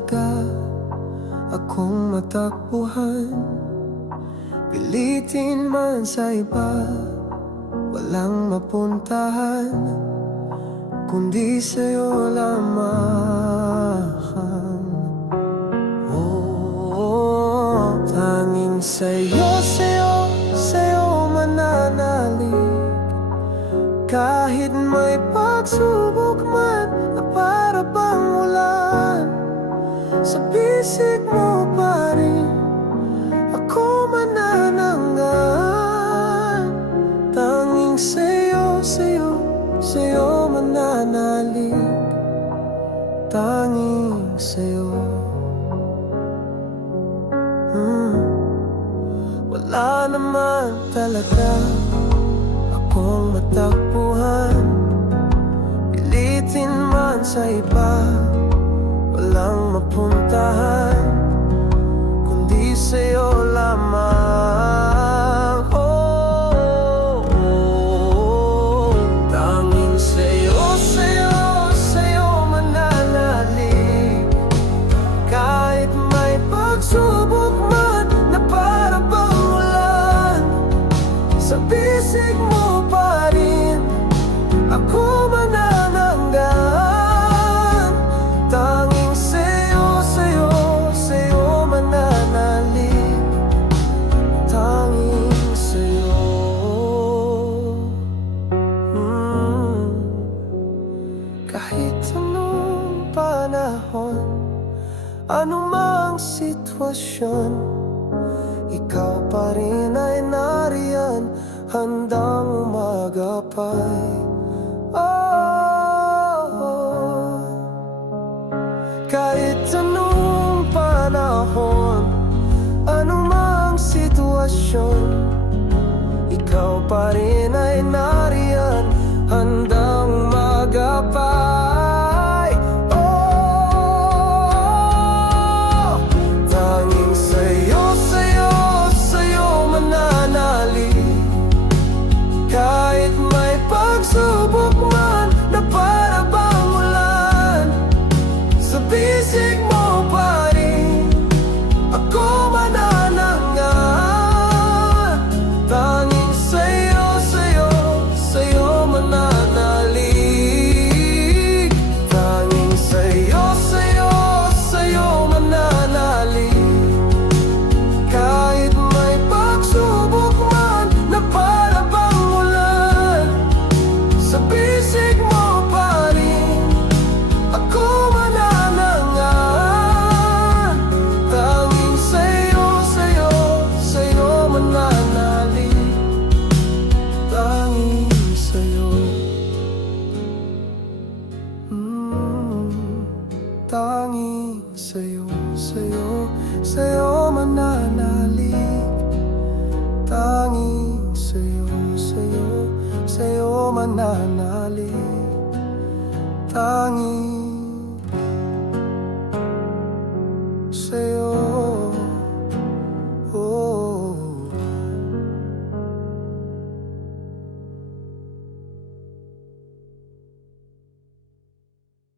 talaga akong matakbuhan. Pilitin man sa iba, walang mapuntahan kundi sa'yo lamang. Oh, tanging sa'yo, sa'yo, sa'yo mananalig. Kahit may pagsubok man na para bang ulan, sa bisig mo pa rin ako manananggan. Tanging sa'yo, sa'yo, sa'yo mananalig. Tanging sa'yo. Wala naman talaga akong matakbuhan. Pilitin man sa iba, walang mapuntahan kundi sa'yo lamang. Oh, tanging sa'yo, sa'yo, sa'yo mananalig. Kahit may pagsubok man na para bang ulan, sa bisig mo pa rin ako manananggan. Tanging sa'yo, sa'yo, sa'yo mananalig. Tanging sa'yo. Kahit anong panahon, anumang sitwasyon, ikaw pa rin ay nariyan, handang umagapay. Oh, kahit anong panahon, anumang sitwasyon, ikaw pa rin ay nariyan, handang umagapay. Oh, tanging sa'yo, sa'yo, sa'yo mananalig. Kahit may pagsubok man na para bang ulan, sa bisig mo pa rin ako manananggan. Tanging sa'yo, sa'yo, sa'yo mananalig. Tanging sa'yo, sa'yo, sa'yo mananalig. Kahit may pagsubok man na para bang ulan, sa bisig mo pa rin ako manananggan. Tanging sa'yo, sa'yo, sa'yo mananalig. Tanging sa'yo. Tanging sa'yo, sa'yo, sa'yo mananalig. Tanging sa'yo, sa'yo, sa'yo mananalig. Tanging